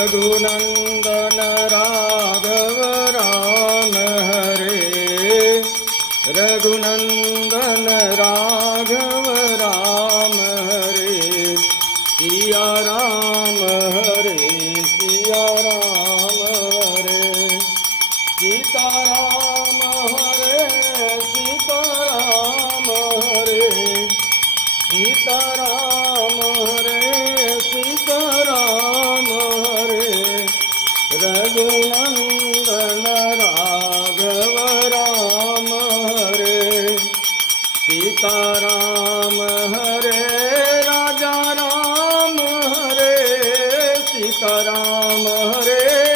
रघुनंदन राघव राम हरे। रघुनंदन राघव राम हरे। सिया राम हरे सिया राम हरे। सीता राम हरे सीता राम हरे। सीता राम हरे सीता राम हरे। रघुनंदन राघव राम हरे। सीता राम हरे राजा राम हरे। सीता राम हरे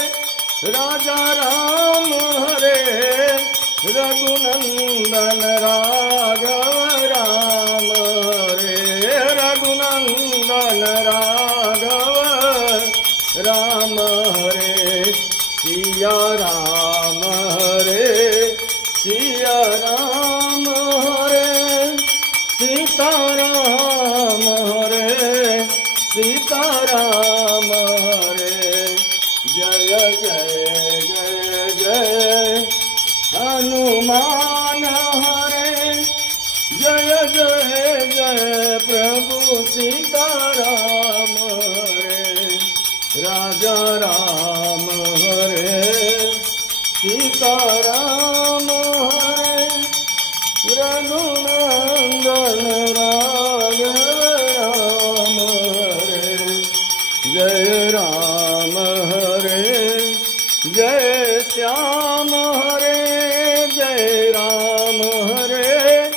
राजा राम हरे। रघुनंदन राघव राम हरे। रघुनंदन राघव राम हरे। सिया राम हरे सिया राम हरे। सीता राम हरे सीता राम हरे। जय जय जय जय हनुमान हरे। जय जय जय प्रभु सीता राम हरे। राजा राम हरे सीता राम हरे। रघुनंदन राघव राम हरे। जय राम हरे जय श्याम हरे। जय राम हरे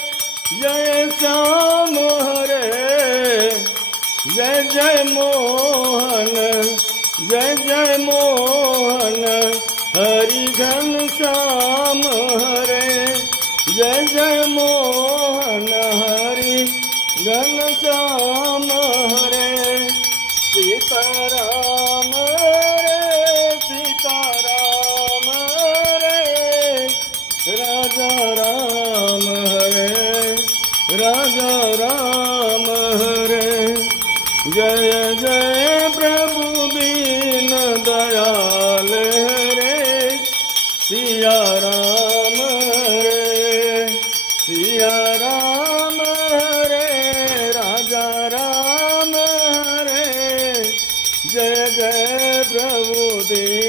जय श्याम हरे। जय जय मोहन जय जय मोहन हरि घन श्याम हरे। जय जय मोहन हरि घन श्याम हरे। सीता राम हरे सीता राम हरे। राजा राम हरे राजा राम हरे। जय जय प्रभु दीन दयाल हरे। सिया राम हरे सिया राम हरे। राजा राम हरे। जय जय प्रभु दीन